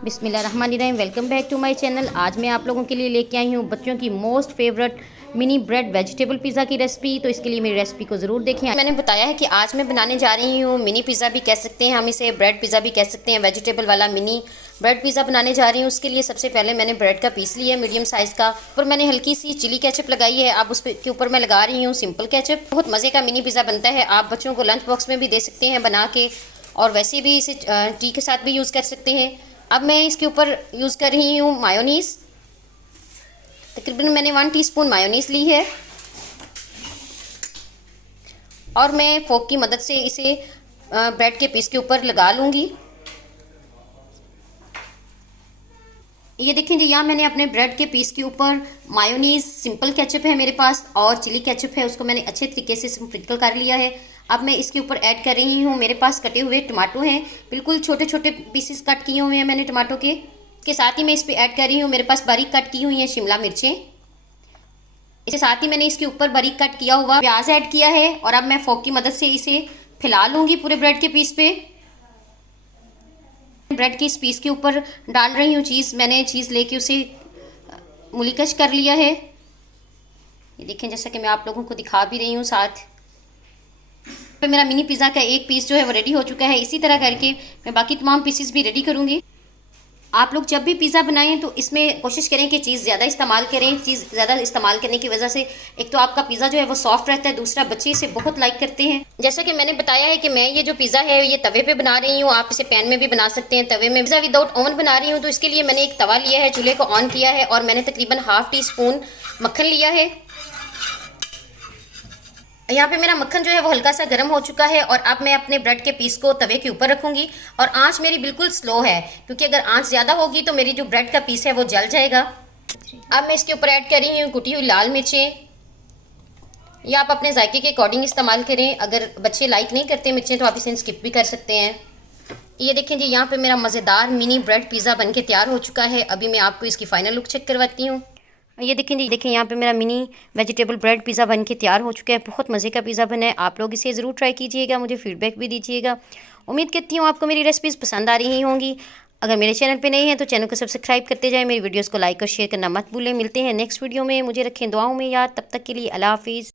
बिस्मिल्लाहिर्रहमानिर्रहीम। Welcome back to my channel. आज मैं आप लोगों के लिए लेके आई हूँ बच्चों की most favourite mini bread vegetable pizza की रेसिपी। तो इसके लिए मेरी रेसिपी को ज़रूर देखें। मैंने बताया है कि आज मैं बनाने जा रही हूँ मिनी पिज़्ज़ा भी कह सकते हैं हम इसे, ब्रेड पिज़्ज़ा भी कह सकते हैं, वेजिटेबल वाला मिनी ब्रेड पिज़्ज़ा बनाने जा रही हूँ। उसके लिए सबसे पहले मैंने ब्रेड का पीस लिया है मीडियम साइज़ का, और मैंने हल्की सी चिली केचप लगाई है। अब उस के ऊपर मैं लगा रही हूँ सिंपल केचप। बहुत मज़े का मिनी पिज़्ज़ा बनता है। आप बच्चों को लंच बॉक्स में भी दे सकते हैं बना के, और वैसे भी इसे टी के साथ भी यूज़ कर सकते हैं। अब मैं इसके ऊपर यूज़ कर रही हूँ मायोनीज़। तकरीबन मैंने 1 टीस्पून मायोनीज़ ली है, और मैं फोक की मदद से इसे ब्रेड के पीस के ऊपर लगा लूँगी। ये देखें जी, यहाँ मैंने अपने ब्रेड के पीस के ऊपर मायोनीज़, सिंपल केचप है मेरे पास और चिली केचप है, उसको मैंने अच्छे तरीके से स्प्रिंकल कर लिया है। अब मैं इसके ऊपर ऐड कर रही हूँ, मेरे पास कटे हुए टमाटो हैं, बिल्कुल छोटे छोटे पीसेस कट किए हुए हैं मैंने टमाटो के। इसके साथ ही मैं इस पर ऐड कर रही हूँ, मेरे पास बारीक कट की हुई हैं शिमला मिर्चें। इसके साथ ही मैंने इसके ऊपर बारीक कट किया हुआ प्याज ऐड किया है, और अब मैं फोक की मदद से इसे फैला लूँगी पूरे ब्रेड के पीस पे। ब्रेड की इस पीस के ऊपर डाल रही हूँ चीज़। मैंने चीज़ लेके उसे मुलीकश कर लिया है। ये देखें, जैसा कि मैं आप लोगों को दिखा भी रही हूँ साथ। तो मेरा मिनी पिज़्ज़ा का एक पीस जो है वो रेडी हो चुका है। इसी तरह करके मैं बाकी तमाम पीसेस भी रेडी करूँगी। आप लोग जब भी पिज़्ज़ा बनाएं तो इसमें कोशिश करें कि चीज़ ज़्यादा इस्तेमाल करें। चीज़ ज़्यादा इस्तेमाल करने की वजह से एक तो आपका पिज़्ज़ा जो है वो सॉफ्ट रहता है, दूसरा बच्चे इसे बहुत लाइक करते हैं। जैसा कि मैंने बताया है कि मैं ये जो पिज़्ज़ा है ये तवे पे बना रही हूँ। आप इसे पैन में भी बना सकते हैं, तवे में। पिज़्ज़ा विदाउट ओवन बना रही हूँ, तो इसके लिए मैंने एक तवा लिया है, चूल्हे को ऑन किया है, और मैंने तकरीबन 1/2 टीस्पून मक्खन लिया है। यहाँ पे मेरा मक्खन जो है वो हल्का सा गर्म हो चुका है, और अब मैं अपने ब्रेड के पीस को तवे के ऊपर रखूंगी, और आंच मेरी बिल्कुल स्लो है, क्योंकि अगर आंच ज़्यादा होगी तो मेरी जो ब्रेड का पीस है वो जल जाएगा। अब मैं इसके ऊपर ऐड कर रही हूँ कुटी हुई लाल मिर्चें। या आप अपने जायके के अकॉर्डिंग इस्तेमाल करें। अगर बच्चे लाइक नहीं करते मिर्चें तो आप इसे स्किप भी कर सकते हैं। ये देखें जी, यहाँ पे मेरा मज़ेदार मिनी ब्रेड पिज़्ज़ा बनके तैयार हो चुका है। अभी मैं आपको इसकी फाइनल लुक चेक करवाती हूँ। ये देखें जी, देखें यहाँ पे मेरा मिनी वेजिटेबल ब्रेड पिज़्ज़ा बन के तैयार हो चुका है। बहुत मज़े का पिज़्ज़ा बना है। आप लोग इसे ज़रूर ट्राई कीजिएगा, मुझे फीडबैक भी दीजिएगा। उम्मीद करती हूँ आपको मेरी रेसिपीज़ पसंद आ रही होंगी। अगर मेरे चैनल पे नए हैं तो चैनल को सब्सक्राइब करते जाएं। मेरी वीडियोस को लाइक और शेयर करना मत भूलें। मिलते हैं नेक्स्ट वीडियो में। मुझे रखें दुआओं में याद। तब तक के लिए अल्लाह हाफिज़।